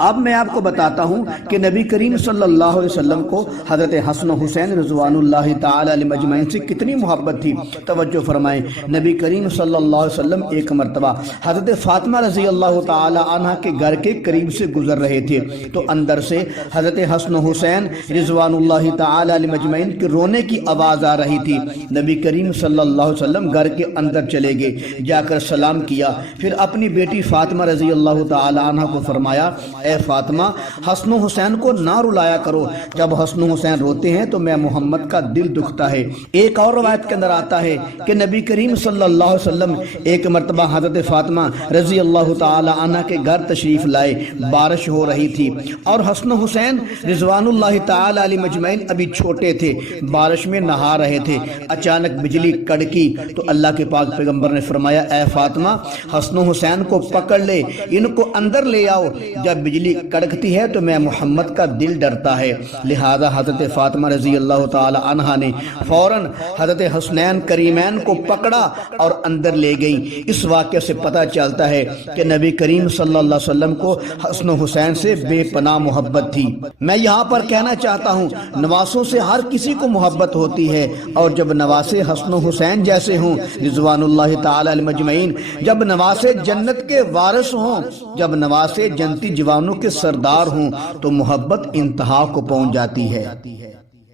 اب میں آپ کو بتاتا ہوں کہ نبی کریم صلی اللہ علیہ وسلم کو حضرت حسن و حسین رضوان اللہ تعالی علیہ مجمعین سے کتنی محبت تھی۔ توجہ فرمائیں، نبی کریم صلی اللہ علیہ وسلم ایک مرتبہ حضرت فاطمہ رضی اللہ تعالی عنہ کے گھر کے قریب سے گزر رہے تھے تو اندر سے حضرت حسن و حسین رضوان اللہ تعالی علیہ مجمعین کے رونے کی آواز آ رہی تھی۔ نبی کریم صلی اللہ علیہ وسلم گھر کے اندر چلے گئے، جا کر سلام کیا، پھر اپنی بیٹی فاطمہ رضی اللہ تعالی عنہ کو فرمایا، اے فاطمہ، حسن و حسین کو نہ رلایا کرو، جب حسن و حسین روتے ہیں تو میں محمد کا دل دکھتا ہے۔ ایک اور روایت کے اندر آتا ہے کہ نبی کریم صلی اللہ علیہ وسلم ایک مرتبہ حضرت فاطمہ رضی اللہ تعالی عنہ کے گھر تشریف لائے، بارش ہو رہی تھی اور حسن و حسین رضوان اللہ تعالی علیہ مجمعین ابھی چھوٹے تھے، بارش میں نہا رہے تھے۔ اچانک بجلی کڑکی تو اللہ کے پاک پیغمبر نے فرمایا، اے فاطمہ، حسن و حسین کو پکڑ لے، ان کو اندر لے آؤ، جب بجلی کڑکتی ہے تو میں محمد کا دل ڈرتا ہے۔ لہذا حضرت فاطمہ رضی اللہ تعالی عنہ نے فوراً حضرت حسنین کریمین کو پکڑا اور اندر لے گئی۔ اس واقعے سے پتہ چلتا ہے کہ نبی کریم صلی اللہ علیہ وسلم کو حسن و حسین سے بے پناہ محبت تھی۔ میں یہاں پر کہنا چاہتا ہوں، نواسوں سے ہر کسی کو محبت ہوتی ہے، اور جب نواسے حسن و حسین جیسے ہوں رضوان اللہ تعالی علیہ مجمعین، جب نواسے جنت کے وارث ہوں، جب نواسے جنتی جوانوں کے سردار ہوں، تو محبت انتہا کو پہنچ جاتی ہے۔